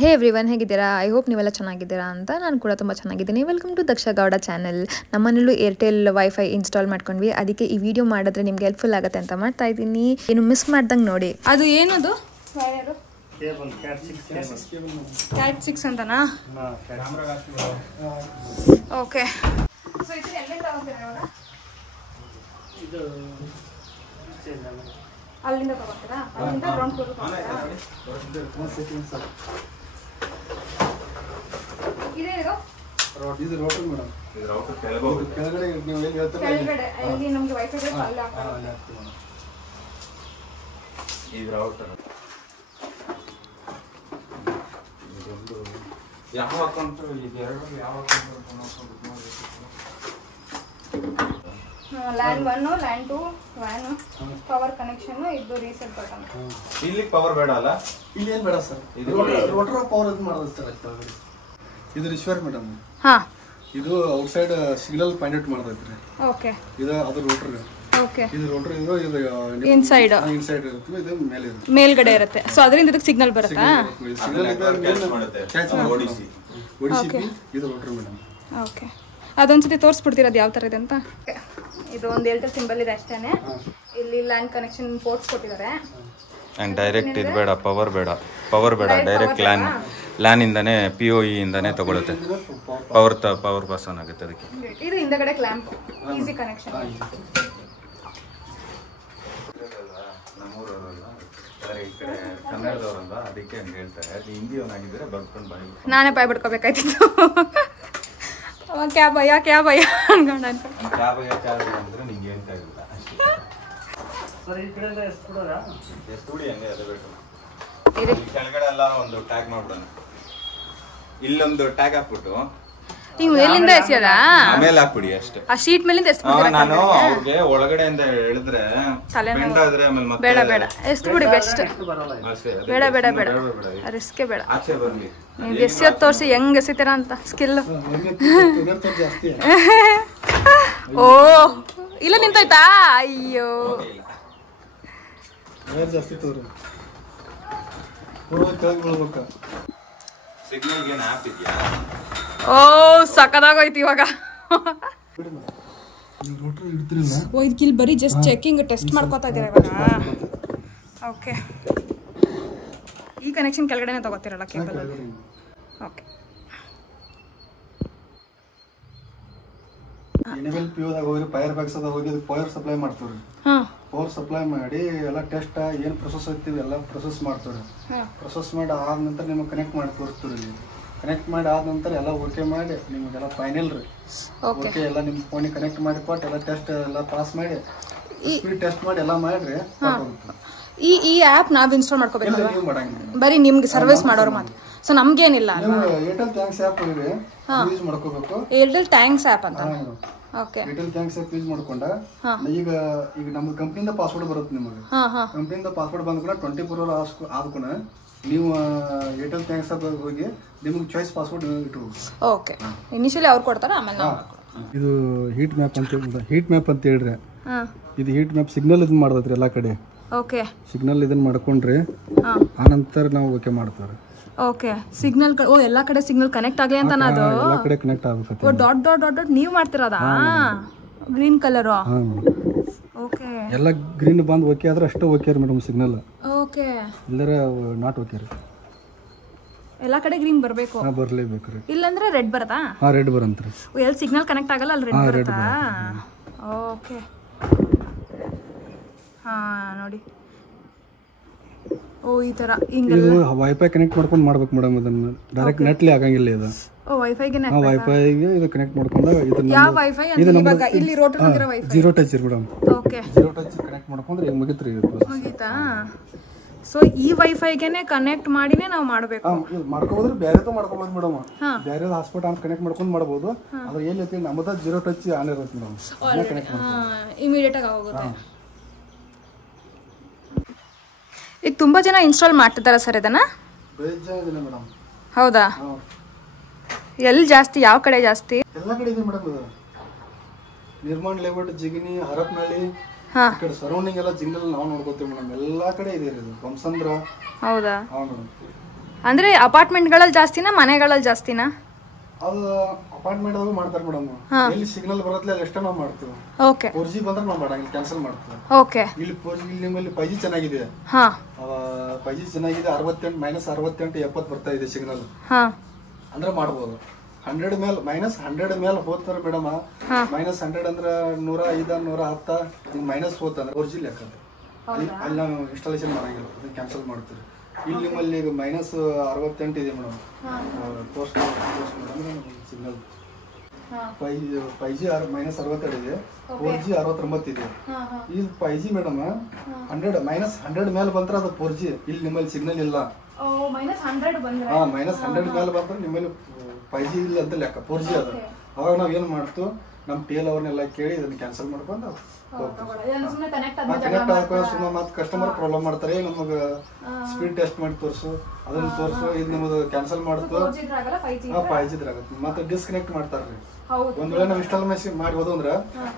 ಹೇ everyone, ಹೇಗಿದ್ದೀರಾ? I hope ನೀವೆಲ್ಲ ಚೆನ್ನಾಗಿದ್ದೀರಾ ಅಂತ. ನಾನು ಕೂಡ ತುಂಬ ಚೆನ್ನಾಗಿದ್ದೀನಿ. Welcome to Daksha Gowda channel. ನಮ್ಮನೇಲೂ ಏರ್ಟೆಲ್ ವೈಫೈ ಇನ್ಸ್ಟಾಲ್ ಮಾಡ್ಕೊಂಡ್ವಿ. ಅದಕ್ಕೆ ಈ ವಿಡಿಯೋ ಮಾಡಿದ್ರೆ ನಿಮ್ಗೆ ಹೆಲ್ಪ್ಫುಲ್ ಆಗುತ್ತೆ ಅಂತ ಮಾಡ್ತಾ ಇದ್ದೀನಿ. ಏನು ಮಿಸ್ ಮಾಡ್ದಂಗೆ ನೋಡಿ. ಅದು ಏನದು ವೈರು? ಕ್ಯಾಟ್ 6 ಅಂತನಾ? ಓಕೆ. ಸೊ ಇದು ಎಲ್ಲಿಂದ ತಗೋತೀರಾ ಇವಾಗ? ಇದು ಅಲ್ಲಿಂದ ತಗೋತೀರಾ? ಅಲ್ಲಿಂದ ಗ್ರೌಂಡ್ ಫ್ಲೋರ್ ತಗೋತೀರಾ? ಇದೇನು ಇದು ರೋಟರ್ ಮೇಡಮ್. ಇದು ರೋಟರ್ ಕೆಳಗಡೆ ನೀವು ಎಲ್ಲಿ ಹೇಳ್ತೀರಾ ಕೆಳಗಡೆ ಇಲ್ಲಿ ನಮಗೆ ವೈಫೈ ಬೇಕು ಅಲ್ಲಿ ಹಾಕ್ತೀವಿ. ಇದು ರೋಟರ್. ಇದೊಂದು ಯಾವ ಅಕೌಂಟ್ ಇದೆ? ಯಾವ account land 1 land 2 van power connection ಇದು ರೀಸೆಟ್ ಬಟನ್. ಇಲ್ಲಿ ಪವರ್ ಬೇಡ ಅಲ್ಲ? ಇಲ್ಲಿ ಏನು ಬೇಡ ಸರ್. ಇದು ರೋಟರ್ ಪವರ್ ಇದು ಮಾಡೋದು ಸರ್. ಇದು ರಿಸೀವರ್ ಮೇಡಮ್. ಹಾ, ಇದು ಔಟ್ಸೈಡ್ ಸಿಗ್ನಲ್ ಪಾಯಿಂಟ್ ಔಟ್ ಮಾಡ್ತೈತ್ರಿ. ಓಕೆ. ಇದು ಅದು ರೋಟರ್. ಓಕೆ. ಇದು ರೋಟರ್ ಇದು ಇನ್ಸೈಡ್ ಇರುತ್ತೆ. ಇದು ಮೇಲೆ ಇರುತ್ತೆ, ಮೇಲ್ಗಡೆ ಇರುತ್ತೆ. ಸೊ ಅದರಿಂದ ಇದಕ್ಕೆ ಸಿಗ್ನಲ್ ಬರುತ್ತಾ? ಸಿಗ್ನಲ್ ಓಡಿಸಿ ಇದು ರೋಟರ್ ಮೇಡಮ್. ಓಕೆ. ಅದೊಂದ್ಸತಿ ತೋರಿಸ್ಬಿಡ್ತೀರ ಅದು ಯಾವ ಥರ ಇದೆ ಅಂತ? ಇದು ಒಂದು ಏರ್ಟೆಲ್ ಸಿಂಬಲ್ ಇದೆ ಅಷ್ಟೇ. ಇಲ್ಲಿ ಲ್ಯಾಂಡ್ ಕನೆಕ್ಷನ್ ಪೋರ್ಟ್ಸ್ ಕೊಟ್ಟಿದ್ದಾರೆ. ಡೈರೆಕ್ಟ್ ಇದು ಬೇಡ, ಪವರ್ ಬೇಡ, ಡೈರೆಕ್ಟ್ ಲ್ಯಾನ್ ಇಂದಾನೆ POE ಇಂದಾನೆ ತಗೊಳುತ್ತೆ. ಪವರ್ ಪಾಸ್ ಆನ್ ಆಗುತ್ತೆ ಅದಕ್ಕೆ. ಇದು ಹಿಂದಗಡೆ ಕ್ಲ್ಯಾಂಪ್, ಈಸಿ ಕನೆಕ್ಷನ್. ನಮ್ಮೂರವರಲ್ಲ, ಈ ಕಡೆ ಕನ್ನಡದವರಲ್ಲ, ಅದಕ್ಕೆ ಹಂಗೆ ಹೇಳ್ತಾರೆ. ಅದು ಹಿಂದಿಯವನಾಗಿದ್ದರೆ ಬರ್ಕೊಂಡು ಬಾಯಿ ನಾನೇ ಬಾಯ್ ಬಿಡ್ಕೋಬೇಕಾಯ್ತಿತ್ತು. ಕ್ಯಾ ಭಯ ಅನ್ಕೊಂಡ ಅಂದ್ರೆ ನಿಂಗೆ ಹೇಳ್ತಾ ಇರಲಿಲ್ಲ ಅಷ್ಟೇ. ಎಷ್ಟು ಹುಡಿ ಹಂಗೆ ಅದು ಬೇಕು. ಕೆಳಗಡೆ ಎಲ್ಲ ಒಂದು ಟ್ಯಾಗ್ ಮಾಡ್ಬಿಡೋಣ. ಇಲ್ಲೊಂದು ಟ್ಯಾಗ್ ಹಾಕ್ಬಿಟ್ಟು ನೀವು ಎಲ್ಲಿಂದ ಎಸೆಯೋದಾ? ಆಮೇಲೆ ಹಾಕ್ಬಿಡಿ ಅಷ್ಟೇ. ಆ ಶೀಟ್ ಮೇಲಿಂದ ಎಸ್ಬಿಡ್ತೀರಾ? ನಾನು ಅವ್ರಿಗೆ ಒಳಗಡೆಯಿಂದ ಹೇಳಿದ್ರೆ ಬೆಂಡ್ ಆದ್ರೆ ಆಮೇಲೆ ಮತ್ತೆ ಬೇಡ ಎಷ್ಟು ಬಿಡಿ, ಬೆಸ್ಟ್. ಬೇಡ ರಿಸ್ಕೇ ಬೇಡ. ಆಚೆ ಬರ್ಲಿ. ನೀವು ಎಸೆಯೋದು ತೋರಿಸಿ ಹೆಂಗ್ ಎಸಿತೀರಾ ಅಂತ ಸ್ಕಿಲ್. ಓ ಇಲ್ಲ, ನಿಂತೋಯ್ತಾ? ಅಯ್ಯೋ, ಸಿಗ್ನಲ್ಗೆ ಏನು ಆ್ಯಪ್ ಇದೆಯಾ? ಓ ಸಕ್ಕದಾಗೋಯ್ತು ಇವಾಗ. ಓ ಇದಕ್ಕೆ ಇಲ್ಲಿ ಬರೀ ಜಸ್ಟ್ ಚೆಕಿಂಗ್ ಟೆಸ್ಟ್ ಮಾಡ್ಕೋತಾ ಇದ್ದೀರಾ ಇವಾಗ? ಓಕೆ. ಈ ಕನೆಕ್ಷನ್ ಕೆಳಗಡೆನೇ ತಗೋತೀರಲ್ಲ ಕೇಬಲ್? ಓಕೆ. ಎನಿಮಲ್ ಪಿಯೋದಾಗ ಹೋಗಿ ಫೈರ್ ಬ್ಯಾಗ್ಸ್ ಅದ ಹೋಗಿ ಪವರ್ ಸಪ್ಲೈ ಮಾಡ್ತೀವಿ. ಪವರ್ ಸಪ್ಲೈ ಮಾಡಿ ಎಲ್ಲ ಟೆಸ್ಟ್ ಏನು ಪ್ರೊಸೆಸ್ ಐತಿವಿ ಎಲ್ಲ ಪ್ರೊಸೆಸ್ ಮಾಡ್ತೀವಿ. ಪ್ರೊಸೆಸ್ ಮಾಡಿ ಆದ ನಂತರ ನಿಮಗೆ ಕನೆಕ್ಟ್ ಮಾಡಿ ತೋರಿಸ್ತೀವಿ. ಕನೆಕ್ಟ್ ಮಾಡಿ ಆದ ನಂತರ ಎಲ್ಲ ಓಕೆ ಮಾಡಿ ನಿಮಗೆಲ್ಲ ಫೈನಲ್ ರೀ ಓಕೆ ಎಲ್ಲ ನಿಮ್ಮ ಫೋನಿಗೆ ಕನೆಕ್ಟ್ ಮಾಡಿ ಕೊಟ್ಟು ಎಲ್ಲ ಟೆಸ್ಟ್ ಎಲ್ಲ ಪಾಸ್ ಮಾಡಿ ಸ್ಪೀಡ್ ಟೆಸ್ಟ್ ಮಾಡಿ ಎಲ್ಲ ಮಾಡಿರಿ. ಈ ಆ್ಯಪ್ ನಾವು ಇನ್ಸ್ಟಾಲ್ ಮಾಡ್ಕೋಬೇಕು? ಬರೀ ನಿಮ್ಗೆ ಸರ್ವಿಸ್ ಮಾಡೋರು ಮಾತ್ರ. ಸೊ ನಮ್ಗೇನಿಲ್ಲ. ಏರ್ಟೆಲ್ ಥ್ಯಾಂಕ್ಸ್ ಆ್ಯಪ್ ಯೂಸ್ ಮಾಡ್ಕೋಬೇಕು. ಏರ್ಟೆಲ್ ಥ್ಯಾಂಕ್ಸ್ ಆ್ಯಪ್ ಅಂತ? Okay. Airtel thanks app use ಮಾಡ್ಕೊಂಡ ಈಗ ನಮ್ಮ ಕಂಪ್ನಿಯಿಂದ ಪಾಸ್ವರ್ಡ್ ಬರುತ್ತೆ ನಿಮಗೆ. ಕಂಪ್ನಿಯಿಂದ ಪಾಸ್ವರ್ಡ್ ಬಂದ್ಕೂಡ 24 hours ಆದ್ಕೂಡ ನೀವು ಏರ್ಟೆಲ್ ಥ್ಯಾಂಕ್ಸ್ ಆ್ಯಪ್ ಹೋಗಿ ನಿಮಗೆ ಚಾಯ್ಸ್ ಪಾಸ್ವರ್ಡ್ ಇಟ್ಕೋಬೇಕು. ಓಕೆ. ಇನಿಷಿಯಲಿ ಅವ್ರು ಕೊಡ್ತಾರೆ, ಆಮೇಲೆ ನಾವು. ಇದು ಹೀಟ್ ಮ್ಯಾಪ್ ಅಂತ ಹೇಳ್ರಿ. ಇದು ಹೀಟ್ ಮ್ಯಾಪ್ ಸಿಗ್ನಲ್ ಇದನ್ನ ಮಾಡ್ತೈತ್ರಿ ಎಲ್ಲ ಕಡೆ. ಓಕೆ. ಸಿಗ್ನಲ್ ಇದನ್ನ ಮಾಡ್ಕೊಂಡ್ರಿ ಆನಂತರ ನಾವು ಓಕೆ ಮಾಡ್ತಾರೆ. ಓಕೆ. ಸಿಗ್ನಲ್ ಓ ಎಲ್ಲ ಕಡೆ ಸಿಗ್ನಲ್ ಕನೆಕ್ಟ್ ಆಗಲಿ ಅಂತ ಅದು ಎಲ್ಲ ಕಡೆ ಕನೆಕ್ಟ್ ಆಗಬೇಕು. ಓ ಡಾಟ್ ಡಾಟ್ ಡಾಟ್ ಡಾಟ್ ನೀವು ಮಾಡ್ತಿರೋದಾ? Green colour. ಓಕೆ. ಎಲ್ಲ ಗ್ರೀನ್ ಬಂದು ಓಕೆ ಆದ್ರೆ ಅಷ್ಟೇ ಓಕೆ ರೀ ಮೇಡಮ್ ಸಿಗ್ನಲ್. ಓಕೆ. ಇಲ್ಲರ ನಾಟ್ ಓಕೆ ರೀ. ಎಲ್ಲ ಕಡೆ ಗ್ರೀನ್ ಬರಬೇಕು? ಬರಲೇಬೇಕು ರೀ. ಇಲ್ಲಾಂದ್ರೆ ರೆಡ್ ಬರುತ್ತಾ? ರೆಡ್ ಬರಂತ್ರಿ. ಎಲ್ಲಿ ಸಿಗ್ನಲ್ ಕನೆಕ್ಟ್ ಆಗಲ್ಲ ಅಲ್ಲಿ ರೆಡ್ ಬರುತ್ತಾ? ಓಕೆ. ನೋಡಿ. ಓ ಈ ತರ ಹಿಂಗೆಲ್ಲ ವೈಫೈ ಕನೆಕ್ಟ್ ಮಾಡ್ಕೊಂಡು ಮಾಡ್ಬೇಕು ಮೇಡಮ್. ಅದನ್ನ ಡೈರೆಕ್ಟ್ ನೆಟ್ಲಿ ಆಗಂಗಿಲ್ಲ ಇದು. ಓ ವೈಫೈಗೆ ವೈಫೈಗೆ ಇದು ಕನೆಕ್ಟ್ ಮಾಡ್ಕೊಂಡು ಇದನ್ನ ಯಾವ ವೈಫೈ ಅಂದ್ರೆ ಇವಾಗ ಇಲ್ಲಿ ರೋಟರ್ ಇರೋ ವೈಫೈ ಜೀರೋ ಟಚ್ ರೀ madam. Okay. Zero touch connect ಮಾಡ್ಕೊಂಡ್ರೆ ಈಗ ಮುಗಿತ್ರಿ. ಮುಗೀತಾ? ಸೊ ಈ ವೈಫೈಗೆನೆ ಕನೆಕ್ಟ್ ಮಾಡಿನೇ ನಾವು ಮಾಡಬೇಕು. ಮಾಡ್ಕೋಬಹುದು, ಬೇರೆದು ಮಾಡ್ಕೋಬಹುದು ಮೇಡಮ್. ಬೇರೆ ಹಾಸ್ಪಿಟಲ್ ಅಂತ ಕನೆಕ್ಟ್ ಮಾಡ್ಕೊಂಡು ಮಾಡಬಹುದು. ಆದ್ರೆ ಏನೈತಿ ನಮ್ಮದ ಜೀರೋ ಟಚ್ ಆನ್ ಇರುತ್ತೆ ಮೇಡಮ್. ಇಮಿಡಿಯೇಟ್ ಆಗಿ ಹೋಗುತ್ತೆ. ಈಗ ತುಂಬಾ ಜನ ಇನ್ಸ್ಟಾಲ್ ಮಾಡ್ತಿದ್ದಾರೆ ಸರ್ ಇದನ್ನ? ಮೇಡಮ್. ಹೌದಾ? ಎಲ್ಲಿ ಜಾಸ್ತಿ, ಯಾವ ಕಡೆ ಜಾಸ್ತಿ? ಎಲ್ಲ ಕಡೆ ಇದೆ ಮೇಡಮ್. ಇದು ನಿರ್ಮಾಣ ಲೇಔಟ್, ಜಿಗಿನಿ, ಹರಪನಹಳ್ಳಿ, ಈ ಕಡೆ ಸರೌಂಡಿಂಗ್ ಎಲ್ಲ ಜಿಗ್ನಲ್ ನಾವು ನೋಡ್ಕೋತೀವಿ ಮೇಡಮ್. ಎಲ್ಲಾ ಕಡೆ ಇದೆ ಇದು. ಬಂಸಂದ್ರ. ಹೌದಾ? ಹಾ ಮೇಡಮ್. ಅಂದ್ರೆ ಅಪಾರ್ಟ್ಮೆಂಟ್ಗಳಲ್ಲಿ ಜಾಸ್ತಿನಾ ಮನೆಗಳಲ್ಲಿ ಜಾಸ್ತಿನಾ? ಅದು ಅಪಾರ್ಟ್ಮೆಂಟ್ ದಾಗ ಮಾಡ್ತಾರೆ ಮೇಡಮ್. ಎಲ್ಲಿ ಸಿಗ್ನಲ್ ಬರತ್ಲೆ ಅಲ್ಲಿ ಅಷ್ಟೇ ನಾವು ಮಾಡ್ತೀವಿ. ಓಕೆ. 4G ಬಂದ್ರೆ ನಾವು ಮಾಡಂಗಿಲ್ಲ, ಕ್ಯಾನ್ಸಲ್ ಮಾಡ್ತೀವಿ. ಓಕೆ. ಇಲ್ಲಿ 4G, ಇಲ್ಲಿ ನಿಮ್ಮಲ್ಲಿ 5G ಚೆನ್ನಾಗಿದೆ. 5G ಚೆನ್ನಾಗಿದೆ. 68 -68 70 ಬರ್ತಾ ಇದೆ ಸಿಗ್ನಲ್. ಅಂದ್ರೆ ಮಾಡ್ಬೋದು. 100 ಮೇಲೆ -100 ಮೇಲೆ ಹೋಗ್ತಾರೆ ಮೇಡಮ್. -100 ಅಂದ್ರೆ 105 110 ಹಿಂಗ್ ಮೈನಸ್ ಹೋಗ್ತಂದ್ರೆ 4G ಲೆಕ್ಕ. ಅಲ್ಲಿ ನಾವು ಇನ್ಸ್ಟಾಲೇಷನ್ ಮಾಡಂಗಿಲ್ಲ, ಅದನ್ನ ಕ್ಯಾನ್ಸಲ್ ಮಾಡ್ತೀವಿ. ಇಲ್ಲಿ ನಿಮ್ಮಲ್ಲಿ ಈಗ -68 ಇದೆ ಮೇಡಮ್. ಸಿಗ್ನಲ್ 5G -62 ಇದೆ, 4G 69 ಇದೆ. ಇದು 5G ಮೇಡಮ್ 100 ಮೇಲೆ ಬಂದ್ರೆ ಅದು 4G. ಇಲ್ಲಿ ನಿಮ್ಮಲ್ಲಿ ಸಿಗ್ನಲ್ ಇಲ್ಲ. -100 ಬಂದ್ರೆ -100 ಮೇಲೆ ಬಂದ್ರೆ ನಿಮ್ಮಲ್ಲಿ 5G ಇಲ್ಲ ಅಂತ ಲೆಕ್ಕ, 4G ಅದ. ಅವಾಗ ನಾವ್ ಏನ್ ಮಾಡ್ತು, ನಮ್ ಟೇಲ್ ಅವ್ರನ್ನೆಲ್ಲ ಕೇಳಿ ಇದನ್ನ ಕ್ಯಾನ್ಸಲ್ ಮಾಡ್ಕೊಂಡು ಕನೆಕ್ಟ್ ಆಗ ಸುಮ್ಮನೆ ಮತ್ತೆ ಕಸ್ಟಮರ್ ಪ್ರಾಬ್ಲಮ್ ಮಾಡ್ತಾರೆ. ನಮಗ ಸ್ಪೀಡ್ ಟೆಸ್ಟ್ ಮಾಡಿ ತೋರ್ಸು, ಅದನ್ನ ತೋರ್ಸು, ಇದು ನಮ್ದು ಕ್ಯಾನ್ಸಲ್ ಮಾಡ್ತು. 5G ಆಗತ್ತೆ ಮತ್ತೆ ಡಿಸ್ಕನೆಕ್ಟ್ ಮಾಡ್ತಾರ್ರಿ. ಒಂದ್ ವೇಳೆ ನಾವು ಇನ್ಸ್ಟಾಲೇಷನ್ ಮಾಡಿ ಹೋದಂದ್ರ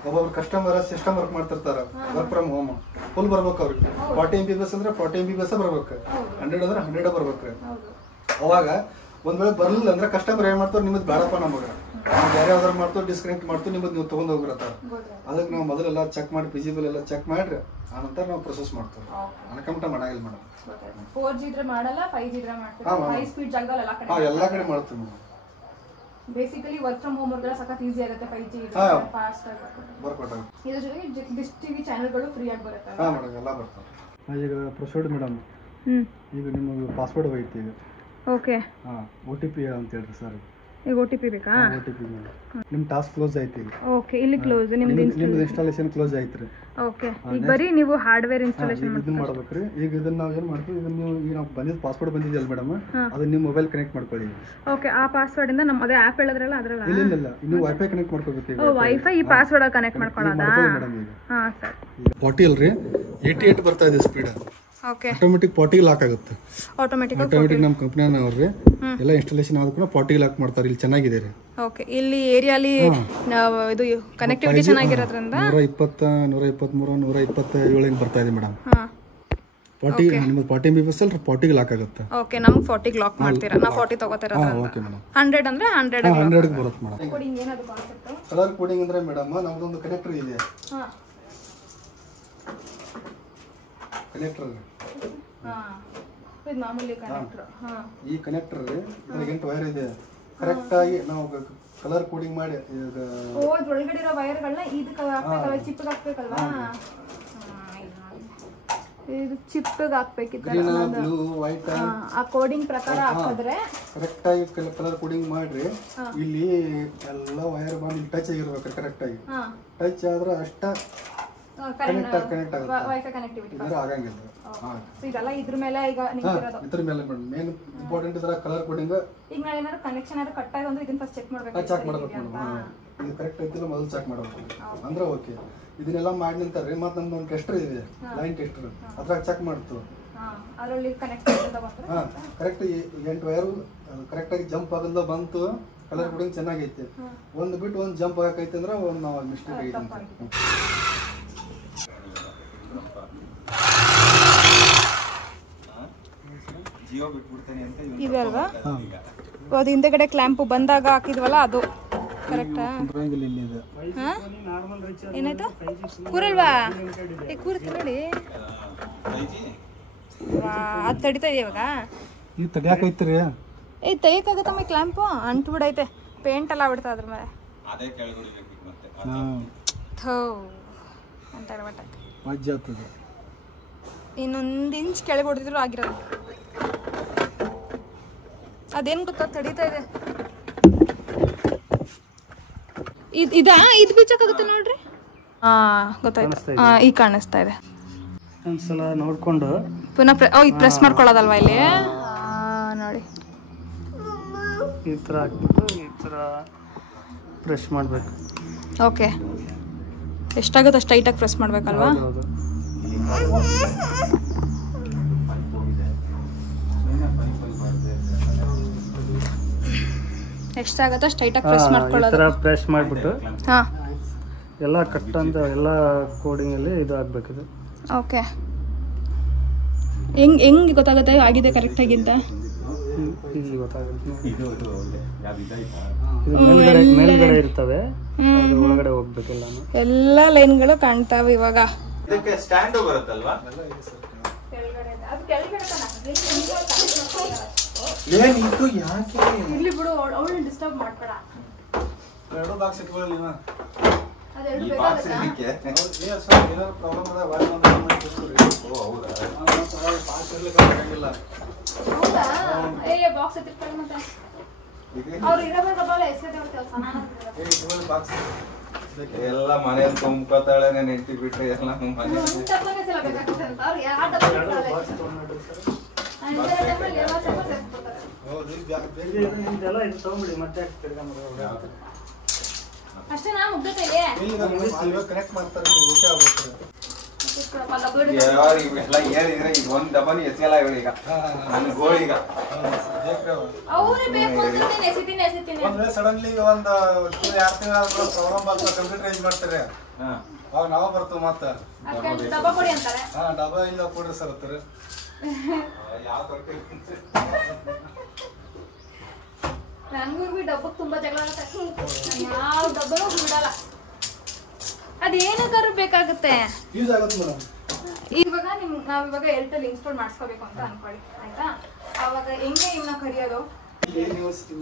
ಒಬ್ಬೊಬ್ರು ಕಸ್ಟಮರ್ ಸಿಸ್ಟಮ್ ವರ್ಕ್ ಮಾಡ್ತಿರ್ತಾರ, ವರ್ಕ್ ಫ್ರಮ್ ಹೋಮ್ ಫುಲ್ ಬರ್ಬೇಕು ಅವ್ರಿಗೆ. 40 MB ಅಂದ್ರೆ 40 MB ಬರ್ಬೇಕು, 100 ಅಂದ್ರೆ 100 ಬರ್ಬೇಕ್ರಿ. ಅವಾಗ ಒಂದ್ ವೇಳೆ ಬರ್ಲಿಲ್ಲ ಅಂದ್ರೆ ಕಸ್ಟಮರ್ ಏನ್ ಮಾಡ್ತಾರ, ನಿಮ್ಮದ್ ಬೇಡಪ್ಪ ನಮಗ ಬೇರೆ ಯಾವ್ದಾರು ಮಾಡ್ತು ಡಿಸ್ಕನೆಕ್ಟ್ ಮಾಡ್ತು, ನಿಮ್ಮದ್ ನೀವು ತಗೊಂಡ್ ಹೋಗ್ಬಿರತ್ತಾರ. ಅದಕ್ಕೆ ನಾವು ಮೊದಲೆಲ್ಲ ಚೆಕ್ ಮಾಡಿ ಫಿಸಿಬಲ್ ಎಲ್ಲ ಚೆಕ್ ಮಾಡ್ರಿ, ಆನಂತರ ನಾವು ಪ್ರೊಸೆಸ್ ಮಾಡ್ತೀವಿ. ಅನ್ಕಂಟ ಮಾಡಂಗಿಲ್ಲ ಮೇಡಮ್. 4G ಇದ್ರೆ ಮಾಡಲ್ಲ, 5G ಇದ್ರೆ ಮಾಡ್ತೀವಿ. ಹೈ ಸ್ಪೀಡ್ ಜಾಗದಲ್ಲಿ ಎಲ್ಲಾ ಕಡೆ ಮಾಡ್ತೀವಿ madam. Basically work from home ಅವ್ರಿಗೆಲ್ಲ ಸಖತ್ ಈಸಿ ಆಗುತ್ತೆ 5G ಫಾಸ್ಟ್ ಆಗಿ ವರ್ಕೌಟ್ ಆಗುತ್ತೆ. ಇದ್ರ ಜೊತೆಗೆ ಡಿಶ್ ಟಿವಿ ಚಾನೆಲ್ಗಳು ಫ್ರೀ ಆಗಿ ಬರುತ್ತೆ. ಮೇಡಮ್ ಎಲ್ಲ ಬರ್ತಾವೆ. ಈಗ ಪ್ರೊಸೀಡ್ ಮೇಡಮ್, ಈಗ ನಿಮಗೆ ಪಾಸ್ವರ್ಡ್ ಹೋಯ್ತು ಈಗ. ಓಕೆ. OTP ಅಂತ ಹೇಳ್ರಿ ಸರ್. ಈಗ OTP ಬೇಕಾ? OTP ನಿಮ್ಮ ಟಾಸ್ಕ್ ಕ್ಲೋಸ್ ಆಯ್ತು ಈಗ. ಓಕೆ, ಇಲ್ಲಿ ಕ್ಲೋಸ್. ನಿಮ್ಮದು ಇನ್ಸ್ಟಾಲೇಷನ್ ಕ್ಲೋಸ್ ಆಯ್ತು ರೀ. ಓಕೆ, ಈಗ ಬರೀ ನೀವು ಹಾರ್ಡ್ವೇರ್ ಇನ್ಸ್ಟಾಲೇಷನ್ ಮಾಡ್ಬೇಕ್ರಿ. ಈಗ ಇದನ್ನ ನಾವು ಏನು ಮಾಡ್ತೀವಿ, ಇದನ್ನ ನೀವು ಈಗ ನಾವು ಬಂದಿದ್ದು ಪಾಸ್ವರ್ಡ್ ಬಂದಿದೆಯಲ್ಲ ಮೇಡಮ್, ಅದನ್ನ ನಿಮ್ಮ ಮೊಬೈಲ್ ಕನೆಕ್ಟ್ ಮಾಡ್ಕೊಳ್ಳಿ. ಓಕೆ, ಆ ಪಾಸ್ವರ್ಡ್ ಇಂದ ನಮ್ಮ ಅದೇ ಆಪ್ ಹೇಳಿದ್ರಲ್ಲ ಅದರಲ್ಲ? ಇಲ್ಲ, ನೀವು ವೈಫೈ ಕನೆಕ್ಟ್ ಮಾಡ್ಕೋಬೇಕು. ಈಗ ವೈಫೈ ಈ ಪಾಸ್ವರ್ಡ್ ಕನೆಕ್ಟ್ ಮಾಡ್ಕೊಳ್ಳೋದಾ? ಹಾ ಸರ್. 40 ಅಲ್ರಿ, 88 ಬರ್ತಾ ಇದೆ ಸ್ಪೀಡ್. ಓಕೆ, ಆಟೋಮೆಟಿಕ್ 40 ಲಾಕ್ ಆಗುತ್ತೆ. ಆಟೋಮೆಟಿಕ್ ನಮ್ಮ ಕಂಪನಿನ ಅವ್ರಿ ಎಲ್ಲ ಇನ್ಸ್ಟಾಲೇಷನ್ ಆದ್ರೂ 40 ಲಾಕ್ ಮಾಡ್ತಾರೆ. ಇಲ್ಲಿ ಚೆನ್ನಾಗಿದೆ ರೀ. ಓಕೆ, ಇಲ್ಲಿ ಏರಿಯಾಲಿ ಇದು ಕನೆಕ್ಟಿವಿಟಿ ಚೆನ್ನಾಗಿರೋದ್ರಿಂದ 120 123 127 ಬರ್ತಾ ಇದೆ ಮೇಡಮ್. 40 ನಿಮ್ಮದು 40 MB ಅಲ್ರಿ, 40 ಲಾಕ್ ಆಗುತ್ತೆ. ಓಕೆ, ನಮಗೆ 40 ಲಾಕ್ ಮಾಡ್ತೀರಾ? ನಾವು 40 ತಗೋತೀರಾ? Okay madam. 100 ಅಂದ್ರೆ 100 ಬರುತ್ತೆ ಮೇಡಮ್. ಕೋಡಿಂಗ್ ಏನದು ಕಾನ್ಸೆಪ್ಟ್? ಕಲರ್ ಕೋಡಿಂಗ್ ಅಂದ್ರೆ ಮೇಡಮ್ ನಮ್ಮದೊಂದು ಕನೆಕ್ಟರ್ ಇದೆ. ಕನೆಕ್ಟರ್ ಇದು ಮಾಮೂಲಿ ಕನೆಕ್ಟರ್. ಈ ಕನೆಕ್ಟರ್ ಇದ್ರಾಗ 8 ವೈರ್ ಇದೆ. ಕರೆಕ್ಟ್ ಆಗಿ ನಾವು ಕಲರ್ ಕೋಡಿಂಗ್ ಮಾಡಿ ಒಳಗಡೆ ಇರೋ ವೈರ್ಗಳನ್ನ ಇದಕ್ಕೆ ಹಾಕ್ಬೇಕಲ್ಲ, ಚಿಪ್ಪಿಗೆ ಹಾಕ್ಬೇಕಲ್ವಾ? ಇದು ಚಿಪ್ಪಿಗೆ ಹಾಕ್ಬೇಕಿತ್ತು. ಬ್ಲೂ ವೈಟ್ ಆ ಕೋಡಿಂಗ್ ಪ್ರಕಾರ ಹಾಕಿದ್ರೆ ಕರೆಕ್ಟ್ ಆಗಿ ಕಲರ್ ಕೋಡಿಂಗ್ ಮಾಡ್ರಿ. ಇಲ್ಲಿ ಎಲ್ಲ ವೈರ್ ಬಂದು ಟಚ್ ಆಗಿರ್ಬೇಕು. ಕರೆಕ್ಟ್ ಆಗಿ ಟಚ್ ಆದ್ರೆ ಅಷ್ಟ ಕನೆಕ್ಟ್ ಆಗುತ್ತೆ. ವೈಫೈ ಕನೆಕ್ಟಿವಿಟಿ ಆಗಂಗಿಲ್ಲ. ಇದೆಲ್ಲ ಇದ್ರ ಮೇಲೆ ಈಗ ನಿಂತಿರೋದು. ಇದ್ರ ಮೇಲೆ ಮೇನ್ ಇಂಪಾರ್ಟೆಂಟ್ ಇದ್ರ ಕಲರ್ ಕೋಡಿಂಗ್. ಈಗ ನಾನು ಏನಾದ್ರು ಕನೆಕ್ಷನ್ ಏನಾದ್ರು ಕಟ್ ಆಗಿ ಅಂದ್ರೆ ಇದನ್ನ ಫಸ್ಟ್ ಚೆಕ್ ಮಾಡಬೇಕು. ಚೆಕ್ ಮಾಡಬೇಕು ಮೇಡಮ್, ಇದು ಕರೆಕ್ಟ್ ಐತಿಲ್ಲ ಮೊದಲು ಚೆಕ್ ಮಾಡಬೇಕು. ಅಂದ್ರೆ ಓಕೆ, ಇದನ್ನೆಲ್ಲ ಮಾಡಿ ನಿಂತಾರ್ರಿ. ಮತ್ತೆ ನಮ್ದು ಒಂದು ಟೆಸ್ಟರ್ ಇದೆ, ಲೈನ್ ಟೆಸ್ಟರ್, ಅದ್ರಾಗ ಚೆಕ್ ಮಾಡ್ತು. ಅದರಲ್ಲಿ ಕನೆಕ್ಟ್ ಕರೆಕ್ಟ್ 8 ವೈರ್ ಕರೆಕ್ಟ್ ಆಗಿ ಜಂಪ್ ಆಗಲ್ಲ ಬಂತು. ಕಲರ್ ಕೋಡಿಂಗ್ ಚೆನ್ನಾಗೈತೆ. ಒಂದು ಬಿಟ್ಟು ಒಂದು ಜಂಪ್ ಆಗೈತೆ ಅಂದ್ರೆ ಒಂದು ನಾವು ಮಿಸ್ಟೇಕ್ ಐತೆ. ಇದಲ್ವಾ ಅದು ಹಿಂದೆಗಡೆ ಕ್ಲ್ಯಾಂಪು ಬಂದಾಗ ಹಾಕಿದ್ವಲ್ಲ ಅದು ಕರೆಕ್ಟಾ? ಏನಾಯ್ತು? ಕೂರಲ್ವಾ? ಕೂರುತ್ತೆ ನೋಡಿ. ಅದು ತಡಿತಾ ಇದೆ ಇವಾಗ. ತೆಗಿಯಕ್ಕಾಗತ್ತಮ್ಮ ಕ್ಲ್ಯಾಂಪು? ಅಂಟು ಬಿಡೈತೆ, ಪೇಂಟ್ ಎಲ್ಲ ಬಿಡ್ತಾ ಅದ್ರ ಮೇಲೆ. ಇನ್ನೊಂದು ಇಂಚ್ ಕೆಳಗೆ ಹೊಡೆದಿದ್ರು ಆಗಿರೋದು. ಅದೇನು ಗೊತ್ತಾ, ತಡೀತಾ ಇದೆ. ಇದಾ ಇದು ಬೀಚಕ್ಕಾಗುತ್ತೆ ನೋಡ್ರಿ. ಗೊತ್ತಾಯ್ತು, ಈಗ ಕಾಣಿಸ್ತಾ ಇದೆ. ಒಂದ್ಸಲ ನೋಡ್ಕೊಂಡು ಪುನಃ ಇದು ಪ್ರೆಸ್ ಮಾಡ್ಕೊಳ್ಳೋದಲ್ವಾ ಇಲ್ಲಿ? ನೋಡಿ ಈ ಥರ ಹಾಕ್ಬಿಟ್ಟು ಈ ಥರ ಪ್ರೆಸ್ ಮಾಡಬೇಕು. ಓಕೆ, ಎಷ್ಟಾಗುತ್ತೆ ಅಷ್ಟು ಟೈಟಾಗಿ ಪ್ರೆಸ್ ಮಾಡಬೇಕಲ್ವಾ? ಎಷ್ಟಾಗುತ್ತೆ ಅಷ್ಟು ಟೈಟಾಗಿ ಪ್ರೆಸ್ ಮಾಡ್ಕೊಳ್ಳೋದು. ಈ ಥರ ಪ್ರೆಸ್ ಮಾಡಿಬಿಟ್ಟು ಎಲ್ಲ ಕಟ್ ಅಂತ ಎಲ್ಲ ಕೋಡಿಂಗಲ್ಲಿ ಇದು ಆಗಬೇಕಿದೆ. ಓಕೆ, ಹೆಂಗೆ ಗೊತ್ತಾಗುತ್ತೆ ಆಗಿದೆ ಕರೆಕ್ಟಾಗಿ ಅಂತ? ಇಲ್ಲಿ ಗೊತ್ತಾಗುತ್ತೆ. ಇದು ಯಾವ್ದು ಇದಾಯ್ತಾ? ಇದು ಮೇಲ್ಗಡೆ ಇರ್ತವೆ, ಅದು ಒಳಗಡೆ ಹೋಗ್ಬೇಕಿಲ್ಲ. ಎಲ್ಲ ಲೈನ್ಗಳು ಕಾಣ್ತಾವೆ ಇವಾಗ. ಇದಕ್ಕೆ ಸ್ಟ್ಯಾಂಡ್ ಬರುತ್ತಲ್ವಾ? ಇರ್ಲಿ ಬಿಡು, ಅವಳನ್ನ ಡಿಸ್ಟರ್ಬ್ ಮಾಡ್ಬೇಡ. ಎರಡು ಬಾಕ್ಸ್ ಇಟ್ಕೊಳ್ಳಿ ನೀವ. ಈ ಬಾಕ್ಸ್ ಇದಕ್ಕೆ ಏನಾದ್ರು ಪ್ರಾಬ್ಲಮ್ ಅದ ವಾಯ್ ಓ ಹೌದಾ? ಬಾಕ್ಸ್ ಇರ್ಲಿಕ್ಕೆ ಆಗಂಗಿಲ್ಲ. ಹೌದಾ? ಏ ಬಾಕ್ಸ್ ಎತ್ತಿಟ್ಕೊಳ್ಳಿ ಮತ್ತೆ. ಅವ್ರು ಇರಬೇಕಲ್ಲ ಎಸ್ಕೇಟ್ ಕೆಲಸ. ಬಾಕ್ಸ್ ಎಲ್ಲ ಮನೆಯಲ್ಲಿ ತುಂಬ್ಕೋತಾಳೆ, ನಾನು ಹೆಂಡತಿ ಬಿಟ್ರೆ ಎಲ್ಲ ಮನೆ. ಅಷ್ಟೇನಾ ಮುಗ್ದೈತೆ? ಕನೆಕ್ಟ್ ಮಾಡ್ತಾರೆ, ಓಕೆ ಆಗ್ಬೇಕು. ಇವೆಲ್ಲ ಏನಿದ್ರೆ ಈಗ ಒಂದ್ ಡಬ್ಬನಿ ಎಸೆಯಲ್ಲ ಇವಳೀಗ ನನ್ನ ಗೋಳಿಗ. ಅವನೇ ಬೇಕು ಅಂತ ಎಸಿತೀನಿ. ಸಡನ್ಲಿ ಒಂದು 2-2 ತಿಂಗಳ ಪ್ರಾಬ್ಲಮ್ ಬಂದ್ರೆ ಕಂಪ್ಯೂಟರೈಸ್ ಮಾಡ್ತಾರೆ. ಅವಾಗ ನಾವು ಬರ್ತೀವಿ ಮತ್ತೆ ಡಬ್ಬ ಕೊಡಿ ಅಂತಾರೆ. ಡಬ್ಬ ಇಲ್ಲ ಕೊಡ್ರಿ ಸರ್ ಅಂತಾರೆ. ನನಗೂ ಬಿ ಡಬ್ಬಕ್ಕೆ ತುಂಬಾ ಜಗಳ ಆಗುತ್ತೆ. ಯಾವ ಡಬ್ಬನೂ ಬಿಡಲ್ಲ. ಅದೇನಕ್ಕಾದ್ರೂ ಬೇಕಾಗುತ್ತೆ. ಯೂಸ್ ಆಗುತ್ತೆ ಮೇಡಮ್. ಇವಾಗ ನಾವಿವಾಗ ಏರ್ಟೆಲ್ ಇನ್ಸ್ಟಾಲ್ ಮಾಡಿಸ್ಕೋಬೇಕು ಅಂತ ಅನ್ಕೊಳ್ಳಿ, ಆಯ್ತಾ? ಅವಾಗ ಹೆಂಗೆ ಇವನ್ನ ಕರಿಯೋದು?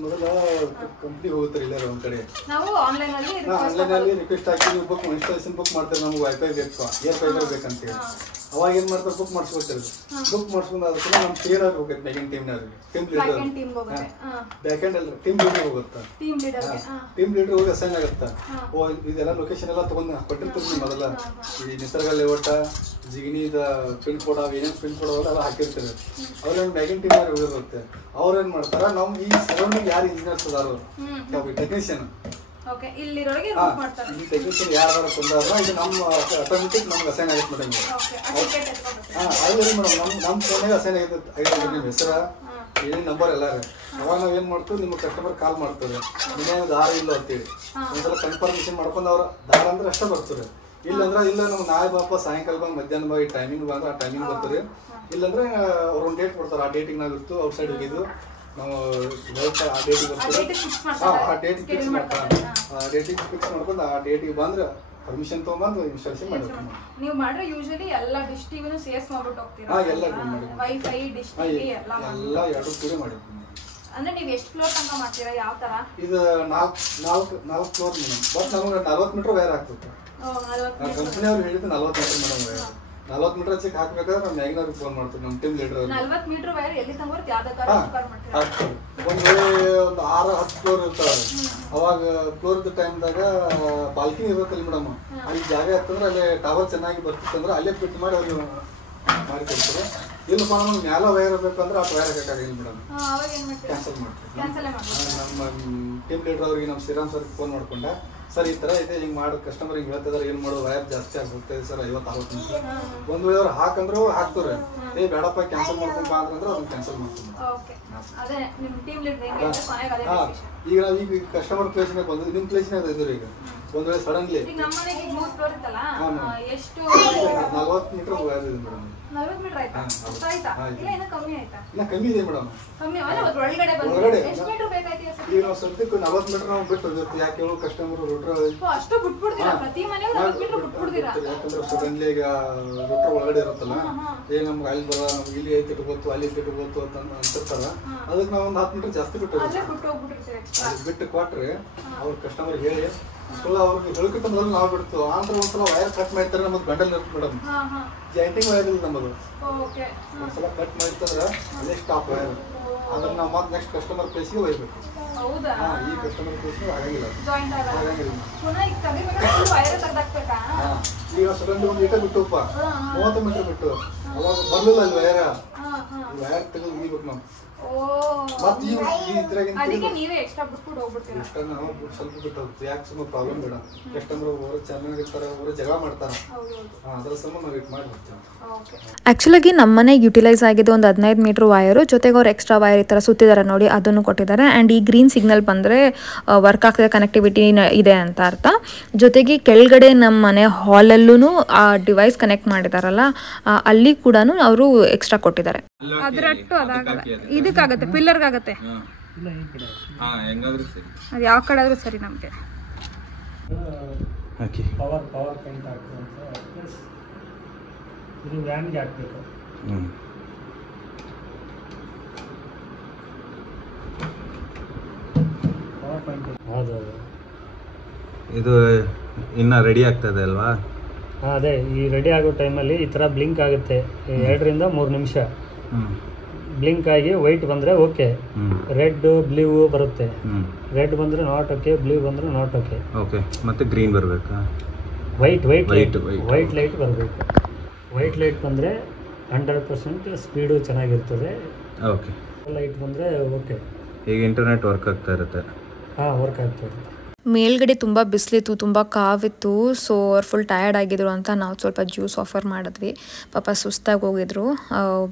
ಮೊದಲ ಕಂಪ್ನಿ ಹೋಗುತ್ತಾರೆ ಇಲ್ಲ ಒಂದ್ ಕಡೆ. ನಾವು ಆನ್ಲೈನ್ ಅಲ್ಲಿ ರಿಕ್ವೆಸ್ಟ್ ಹಾಕಿ ನೀವು ಬುಕ್ ಇನ್ಸ್ಟಾಲೇಷನ್ ಬುಕ್ ಮಾಡ್ತಾರೆ. ನಮ್ಗೆ ವೈಫೈ ಬೇಕು, ಏರ್ ಫೈಬರ್ ಬೇಕಂತ ಹೇಳಿ ಅವಾಗ ಏನ್ ಮಾಡ್ತಾರೆ, ಬುಕ್ ಮಾಡಿಸ್ಕೊಡ್ತಾರೆ. ಬುಕ್ ಮಾಡಿಸ್ಕೊಂಡು ಅದಕ್ಕೆ ನಮ್ಮ ಕ್ಲಿಯರ್ ಆಗಿ ಹೋಗುತ್ತೆ. ಬ್ಯಾಕೆಂಡ್ ಟೀಮ್ನವ್ರಿಗೆ ಟೀಮ್ ಲೀಡರ್ ಬ್ಯಾಕೆಂಡ್ ಅಲ್ಲ ಟೀಮ್ ಲೀಡರ್ ಹೋಗುತ್ತೆ. ಟೀಮ್ ಲೀಡರ್ ಹೋಗಿ ಅಸೈನ್ ಆಗುತ್ತೆ. ಓ ಇದೆಲ್ಲ ಲೊಕೇಶನ್ ಎಲ್ಲ ತಗೊಂಡ್ ಕೊಟ್ಟಿರ್ತೀವಿ ಮೊದಲ. ಈ ನಿಸರ್ಗ ಲೇಔಟ, ಜಿಗಿನಿದ ಪಿನ್ ಕೋಡ್, ಏನೇನು ಪಿನ್ ಕೋಡ್ ಅವೆಲ್ಲ ಹಾಕಿರ್ತಾರೆ. ಅವ್ರೇನು ಬ್ಯಾಕೆಂಡ್ ಟೀಮ್ ಅವ್ರಿಗೆ ಹೋಗಿರುತ್ತೆ. ಅವ್ರೇನ್ ಮಾಡ್ತಾರ, ನಮ್ ಈ ಸರೌಂಡಿಂಗ್ ಯಾರು ಇಂಜಿನಿಯರ್ಸ್ ಅದಾರು, ಟೆಕ್ನಿಷಿಯನ್ ಈ ಟೆಕ್ನಿಷಿಯನ್ ಯಾರು ಕೊಂದಾರ, ಇದು ನಮ್ಮ ಆಟೋಮೆಟಿಕ್ ನಮ್ಗೆ ಅಸೈನ್ ಆಗುತ್ತೆ ಮೇಡಮ್. ಅದು ಮೇಡಮ್ ನಮ್ಮ ಫೋನಿಗೆ ಅಸೈನ್ ಆಗಿರುತ್ತೆ. ನಿಮ್ಮ ಹೆಸರ ಏನೇನು ನಂಬರ್ ಎಲ್ಲ ಅವಾಗ ನಾವ್ ಏನ್ ಮಾಡ್ತೀವಿ, ನಿಮ್ಮ ಕಸ್ಟಮರ್ ಕಾಲ್ ಮಾಡ್ತಾರೆ, ನಿನ್ನೆ ದಾರ ಇಲ್ಲ ಅಂತೇಳಿ ಒಂದ್ಸಲ ಕನ್ಫರ್ಮೇಶನ್ ಮಾಡ್ಕೊಂಡು ಅವ್ರ ದಾರ ಅಂದ್ರೆ ಅಷ್ಟೇ ಬರ್ತಾರೆ. ಇಲ್ಲಂದ್ರೆ ಇಲ್ಲ ನಮ್ಗೆ ನಾಳೆ ಬಾಪ ಸಾಯಂಕಾಲ ಬಂದು ಮಧ್ಯಾಹ್ನ ಬಾ ಈ ಟೈಮಿಂಗ್ ಬಂದ್ರೆ ಆ ಟೈಮಿಂಗ್ ಬರ್ತಾರೆ. ಇಲ್ಲಾಂದ್ರೆ ಅವ್ರ ಒಂದು ಡೇಟ್ ಕೊಡ್ತಾರೆ. ಆ ಡೇಟಿಗೆ ನಾವು ಇರ್ತು ಔಟ್ ಸೈಡ್ ಹೋಗಿದ್ದು ನಾವು ಆ ಡೇಟಿಗೆ ಬರ್ತೀವಿ. ಆ ಡೇಟ್ ಫಿಕ್ಸ್ ಮಾಡ್ತಾರೆ. ಆ ಡೇಟಿಗೆ ಫಿಕ್ಸ್ ಮಾಡ್ಕೊಂಡು ಆ ಡೇಟಿಗೆ ಬಂದ್ರೆ ಪರ್ಮಿಷನ್ ತಗೊಂಡ್ಬಂದು ಇನ್ಸ್ಟಾಲೇಷನ್ ಮಾಡಿರ್ತೀವಿ. ನೀವು ಮಾಡ್ರೆ ಯೂಶಲಿ ಎಲ್ಲ ಡಿಶ್ ಟಿವಿನೂ ಸೇರ್ಸ್ ಮಾಡ್ಬಿಟ್ಟು ಹೋಗ್ತೀರಾ? ಎಲ್ಲ ವೈಫೈ ಡಿಶ್ ಟಿವಿ ಎಲ್ಲ ಎರಡು ಕೂಡ ಮಾಡಿರ್ತೀವಿ. ಅಂದ್ರೆ ನೀವು ಎಷ್ಟು ಫ್ಲೋರ್ ತನಕ ಮಾಡ್ತೀರಾ? ಯಾವ ತರ? ಇದು 4 ಫ್ಲೋರ್ ಮೇಡಮ್. ಬಟ್ ನಮ್ಗೆ 40 ಮೀಟರ್ ವೈರ್ ಆಗ್ತದೆ. ಕಂಪನಿ ಅವ್ರು ಹೇಳಿದ್ದು 40 metre madam wire. 40 metre check ಹಾಕ್ಬೇಕಾದ್ರೆ ನಮ್ಮ ಮ್ಯಾಗ್ನವ್ರಿಗೆ ಫೋನ್ ಮಾಡ್ತೀವಿ, ನಮ್ಮ ಟೀಮ್ ಲೀಡರ್. 40 ಮೀಟರ್ ವೈರ್ ಎಲ್ಲಿ ತಗೊಂಡ್ರೆ ಯಾವ್ದಕ್ಕಾರ ಮಾಡ್ತೀರಾ? ಒಂದ್ ವೇಳೆ ಒಂದು 6-10 ಫ್ಲೋರ್ ಇರ್ತಾವೆ. ಅವಾಗ ಫ್ಲೋರ್ದ ಟೈಮ್ದಾಗ ಬಾಲ್ಕನಿ ಇರ್ಬೇಕಲ್ಲ ಮೇಡಮ್, ಅಲ್ಲಿ ಜಾಗ ಇರ್ತಂದ್ರೆ ಅಲ್ಲೇ ಟವರ್ ಚೆನ್ನಾಗಿ ಬರ್ತಿತ್ತಂದ್ರೆ ಅಲ್ಲೇ ಫಿಟ್ ಮಾಡಿ ಅವ್ರಿಗೆ ಮಾಡಿಕೊಡ್ತಾರೆ. ಇಲ್ಲಪ್ಪ ನಮ್ಗೆ ಮ್ಯಾಲ ವೈರ್ ಇರ್ಬೇಕಂದ್ರೆ ಆ ವೈರ್ ಹಾಕಾಗಿಲ್ಲ ಮೇಡಮ್, ಕ್ಯಾನ್ಸಲ್ ಮಾಡ್ತೀವಿ. ನಮ್ಮ ಟೀಮ್ ಲೀಡರ್ ಅವ್ರಿಗೆ ನಮ್ಮ ಶ್ರೀರಾಮ್ ಸರ್ಗೆ ಫೋನ್ ಮಾಡ್ಕೊಂಡ, ಸರ್ ಈ ಥರ ಇದೆ, ಹಿಂಗೆ ಮಾಡೋ ಕಸ್ಟಮರ್ ಹಿಂಗೆ ಹೇಳ್ತಿದಾರೆ, ಏನು ಮಾಡೋದು, ವೈರ್ ಜಾಸ್ತಿ ಆಗ್ಬಿಡ್ತದೆ ಸರ್ 50-60 ಮೀಟರ್. ಒಂದು ವೇಳೆ ಅವ್ರು ಹಾಕಂದ್ರು ಹಾಕ್ತಾರೆ, ಏ ಬೇಡಪ್ಪ ಕ್ಯಾನ್ಸಲ್ ಮಾಡ್ಕೊಂಡ್ ಬಾ ಅಂದ್ರೆ ಅದನ್ನ ಕ್ಯಾನ್ಸಲ್ ಮಾಡ್ತೀವಿ. ಈಗ ನಾವು ಈಗ ಕಸ್ಟಮರ್ ಪ್ಲೇಸ್ನಾಗ ಬಂದು ನಿಮ್ಮ ಪ್ಲೇಸ್ನಾಗ ಇದ್ರು. ಈಗ ಒಂದ್ ವೇಳೆ ಸಡನ್ಲಿ 40 ಮೀಟರ್ ವೈರ್ ಇದೆ ಮೇಡಮ್. 40 ಮೀಟರ್ ಆಯ್ತಾ? ಇಲ್ಲ ಇನ್ನ ಕಮ್ಮಿ ಆಯ್ತಾ? ಇನ್ನ ಕಮ್ಮಿ ಇದೆ ಮೇಡಮ್. ಕಮ್ಮಿ ಅಲ್ಲ ಒಳಗಡೆ ಬಂದಿದೆ. ಎಷ್ಟು ಮೀಟರ್ ಬೇಕಾಯ್ತು? ಈಗ ನಾವು ಸದ್ಯಕ್ಕೆ 40 ಮೀಟರ್ ನಾವು ಬಿಟ್ಟು ಹೋಗಿರ್ತೀವಿ. ಯಾಕೆ ಹೇಳೋ ಕಸ್ಟಮರ್ ರೂಟ್ರ್ ಅಷ್ಟು ಬಿಟ್ಬಿಡ್ತೀರಾ? ಪ್ರತಿ ಮನೆಗೂ 40 ಮೀಟರ್ ಬಿಟ್ಬಿಡ್ತೀರಾ? ಯಾಕಂದ್ರೆ ಸಡನ್ಲಿ ಈಗ ರೂಟ್ರ್ ಒಳಗಡೆ ಇರುತ್ತಲ್ಲ, ಏ ನಮ್ಗೆ ಅಲ್ಲಿ ಬರ ನಮ್ಗೆ ಇಲ್ಲಿ ಐತಿ ಇಟ್ಕೋತು ಅಲ್ಲಿ ಇಟ್ಕೋತು ಅಂತ ಅಂತಿರ್ತಾರ. ಅದಕ್ಕೆ ನಾವು ಒಂದು 10 ಮೀಟರ್ ಜಾಸ್ತಿ ಬಿಟ್ಟು ಬಿಟ್ಟು ಕೊಟ್ರೆ ಅವ್ರ ಕಸ್ಟಮರ್ ಹೇಳಿ ಅವ್ರಿಗೆ ಹೇಳ್ಕಿಟ್ಟ ಮೊದಲು ನಾವು ಬಿಡ್ತು. ಆಂಧ್ರ ಒಂದ್ಸಲ ವೈರ್ ಕಟ್ ಮಾಡ್ತಾರೆ, ನಮ್ಮದು ಗಂಡಲ್ ಇರುತ್ತೆ ಮೇಡಮ್. ಜಾಯಿಂಟಿಂಗ್ ವೈರ್ ಇಲ್ಲ ನಮ್ಮದು. ಒಂದ್ಸಲ ಕಟ್ ಮಾಡಿರ್ತಂದ್ರೆ ಅಲ್ಲೇ ಸ್ಟಾಪ್ ವೈರ್. ಅದ್ರ ನಾವು ಮತ್ತೆ ನೆಕ್ಸ್ಟ್ ಕಸ್ಟಮರ್ ಪ್ಲೇಸ್ಗೆ ಒಯ್ಬೇಕು. ಈ ಕಸ್ಟಮರ್ ಪ್ಲೇಸ್ಗೆ ಆಗಂಗಿಲ್ಲ. ಈಗ ಸಡನ್ಲಿ ಒಂದು ಮೀಟರ್ ಬಿಟ್ಟುಪ್ಪ 30 ಮೀಟರ್ ಬಿಟ್ಟು ಅವಾಗ ಬರ್ಲಿಲ್ಲ ಅಲ್ಲಿ ವೈರ. ವೈರ್ ತೆಗೆದು ಮುಗಿಬೇಕು ನಾವು. ಪ್ರಾಬ್ಲಮ್ ಬೇಡ. ಕಸ್ಟಮರ್ ಚೆನ್ನಾಗಿರ್ತಾರೆ, ಅವರು ಜಗಳ ಮಾಡ್ತಾರ, ಅದರ ಸಂಬಂಧ ನಾವು ಇಟ್ ಮಾಡಿರ್ತೀವಿ. ಆ್ಯಕ್ಚುಲಾಗಿ ನಮ್ಮ ಮನೆಗೆ ಯುಟಿಲೈಸ್ ಆಗಿದೆ ಒಂದು 15 ಮೀಟ್ರ್ ವೈರು, ಜೊತೆಗೆ ಅವ್ರು ಎಕ್ಸ್ಟ್ರಾ ವೈರ್ ಈ ಥರ ಸುತ್ತಿದ್ದಾರೆ ನೋಡಿ, ಅದನ್ನು ಕೊಟ್ಟಿದ್ದಾರೆ. ಆ್ಯಂಡ್ ಈ ಗ್ರೀನ್ ಸಿಗ್ನಲ್ ಬಂದರೆ ವರ್ಕ್ ಆಗ್ತದೆ, ಕನೆಕ್ಟಿವಿಟಿ ಇದೆ ಅಂತ ಅರ್ಥ. ಜೊತೆಗೆ ಕೆಳಗಡೆ ನಮ್ಮ ಮನೆ ಹಾಲಲ್ಲೂ ಆ ಡಿವೈಸ್ ಕನೆಕ್ಟ್ ಮಾಡಿದಾರಲ್ಲ, ಅಲ್ಲಿ ಕೂಡ ಅವರು ಎಕ್ಸ್ಟ್ರಾ ಕೊಟ್ಟಿದ್ದಾರೆ. ಅದ್ರಟ್ಟು ಅದಾಗಲ್ಲ. ಇದು ಇದಕ್ಕಾಗತ್ತೆ ಪಿಲ್ಲರ್ಗಾಗತ್ತೆ ಇಲ್ಲ ಈ ಕಡೆ ಹೆಂಗಾದ್ರೂ ಸರಿ ಅದು ಯಾವ ಕಡೆ ಆದ್ರೂ ಸರಿ ನಮಗೆ ಹಾಕಿ ಪವರ್ ಪೇಂಟ್ ಹಾಕುವಂತ ಪ್ಲಸ್ ಇದು ವ್ಯಾನ್ಗೆ ಹಾಕಬೇಕು ಪವರ್ ಪೇಂಟ್ ಹೌದು ಇದು ಇನ್ನ ರೆಡಿ ಆಗ್ತದೆ ಅಲ್ವಾ ಅದೇ ಈ ರೆಡಿ ಆಗೋ ಟೈಮಲ್ಲಿ ಈ ಥರ ಬ್ಲಿಂಕ್ ಆಗುತ್ತೆ 2 ರಿಂದ 3 ನಿಮಿಷ ಬ್ಲಿಂಕ್ ಆಗಿ ವೈಟ್ ಬಂದರೆ ಓಕೆ ರೆಡ್ ಬ್ಲೂ ಬರುತ್ತೆ ರೆಡ್ ಬಂದರೆ ನಾಟ್ ಓಕೆ ಬ್ಲೂ ಬಂದರೆ ನಾಟ್ ಓಕೆ ಓಕೆ ಮತ್ತೆ ಗ್ರೀನ್ ಬರಬೇಕಾ ವೈಟ್ ಲೈಟ್ ಬರಬೇಕು ವೈಟ್ ಲೈಟ್ ಬಂದರೆ 100% ಸ್ಪೀಡು ಚೆನ್ನಾಗಿರ್ತದೆ ಓಕೆ ಲೈಟ್ ಬಂದರೆ ಓಕೆ ಈಗ ಇಂಟರ್ನೆಟ್ ವರ್ಕ್ ಆಗ್ತಾ ಇರುತ್ತೆ ವರ್ಕ್ ಆಗ್ತದೆ ಮೇಲ್ಗಡೆ ತುಂಬ ಬಿಸಿಲಿತ್ತು, ತುಂಬ ಕಾವಿತ್ತು. ಸೊ ಅವ್ರು ಫುಲ್ ಟಯರ್ಡ್ ಆಗಿದ್ರು ಅಂತ ನಾವು ಸ್ವಲ್ಪ ಜ್ಯೂಸ್ ಆಫರ್ ಮಾಡಿದ್ವಿ. ಪಾಪ ಸುಸ್ತಾಗಿ ಹೋಗಿದ್ರು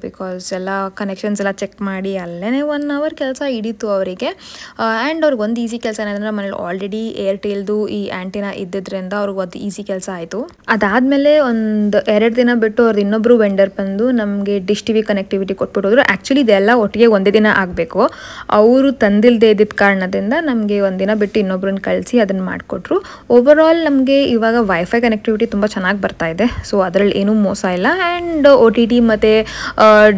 ಬಿಕಾಸ್ ಎಲ್ಲ ಕನೆಕ್ಷನ್ಸ್ ಎಲ್ಲ ಚೆಕ್ ಮಾಡಿ ಅಲ್ಲೇ 1 ಅವರ್ ಕೆಲಸ ಹಿಡೀತು ಅವರಿಗೆ. ಆ್ಯಂಡ್ ಅವ್ರಿಗೆ ಒಂದು ಈಸಿ ಕೆಲಸ ಏನಂದ್ರೆ ಮನೇಲಿ ಆಲ್ರೆಡಿ ಏರ್ಟೆಲ್ದು ಈ ಆ್ಯಂಟಿನಾ ಇದ್ದಿದ್ದರಿಂದ ಅವ್ರಿಗೆ ಒಂದು ಈಸಿ ಕೆಲಸ ಆಯಿತು. ಅದಾದಮೇಲೆ ಒಂದು 2 ದಿನ ಬಿಟ್ಟು ಅವ್ರದ್ದು ಇನ್ನೊಬ್ಬರು ವೆಂಡರ್ ಬಂದು ನಮಗೆ ಡಿಶ್ ಟಿವಿ ಕನೆಕ್ಟಿವಿಟಿ ಕೊಟ್ಬಿಟ್ಟೋದ್ರು. ಆ್ಯಕ್ಚುಲಿ ಇದೆಲ್ಲ ಒಟ್ಟಿಗೆ ಒಂದೇ ದಿನ ಆಗಬೇಕು. ಅವರು ತಂದಿಲ್ಲದೆ ಇದ್ದಿದ್ದ ಕಾರಣದಿಂದ ನಮಗೆ ಒಂದಿನ ಬಿಟ್ಟು ಇನ್ನೊಬ್ರನ್ನ ಕಳಿಸಿ ಅದನ್ನು ಮಾಡಿಕೊಟ್ರು. ಓವರ್ ಆಲ್ ನಮಗೆ ಇವಾಗ ವೈಫೈ ಕನೆಕ್ಟಿವಿಟಿ ತುಂಬ ಚೆನ್ನಾಗಿ ಬರ್ತಾ ಇದೆ. ಸೊ ಅದರಲ್ಲಿ ಏನೂ ಮೋಸ ಇಲ್ಲ. ಆ್ಯಂಡ್ OTT ಮತ್ತು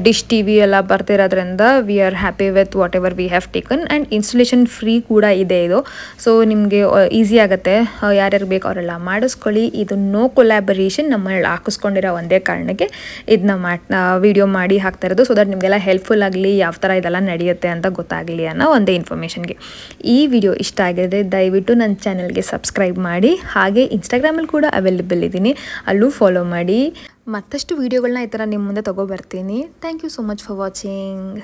ಡಿಶ್ ಟಿ ವಿ ಎಲ್ಲ ಬರ್ತಿರೋದ್ರಿಂದ we are happy with whatever we have taken. And installation free ಕೂಡ ಇದೆ ಇದು. ಸೊ ನಿಮಗೆ ಈಸಿ ಆಗುತ್ತೆ. ಯಾರ್ಯಾರು ಬೇಕು ಅವರೆಲ್ಲ ಮಾಡಿಸ್ಕೊಳ್ಳಿ. ಇದು ನೋ ಕೊಲ್ಯಾಬರೇಷನ್, ನಮ್ಮಲ್ಲಿ ಹಾಕಿಸ್ಕೊಂಡಿರೋ ಒಂದೇ ಕಾರಣಕ್ಕೆ ಇದನ್ನ ವಿಡಿಯೋ ಮಾಡಿ ಹಾಕ್ತಾ ಇರೋದು. ಸೊ ದಟ್ ನಿಮಗೆಲ್ಲ ಹೆಲ್ಪ್ಫುಲ್ ಆಗಲಿ, ಯಾವ ಥರ ಇದೆಲ್ಲ ನಡೆಯುತ್ತೆ ಅಂತ ಗೊತ್ತಾಗಲಿ ಅನ್ನೋ ಒಂದೇ ಇನ್ಫಾರ್ಮೇಷನ್ಗೆ. ಈ ವಿಡಿಯೋ ಇಷ್ಟ ಆಗಿದೆ ದಯವಿಟ್ಟು ನನ್ನ ಚಾನಲ್ಗೆ ಸಬ್ಸ್ಕ್ರೈಬ್ ಮಾಡಿ. ಹಾಗೆ ಇನ್ಸ್ಟಾಗ್ರಾಮಲ್ಲಿ ಕೂಡ ಅವೈಲೇಬಲ್ ಇದ್ದೀನಿ, ಅಲ್ಲೂ ಫಾಲೋ ಮಾಡಿ. ಮತ್ತಷ್ಟು ವೀಡಿಯೋಗಳನ್ನ ಈ ಥರ ನಿಮ್ಮ ಮುಂದೆ ತೊಗೊಬರ್ತೀನಿ. Thank you so much for watching.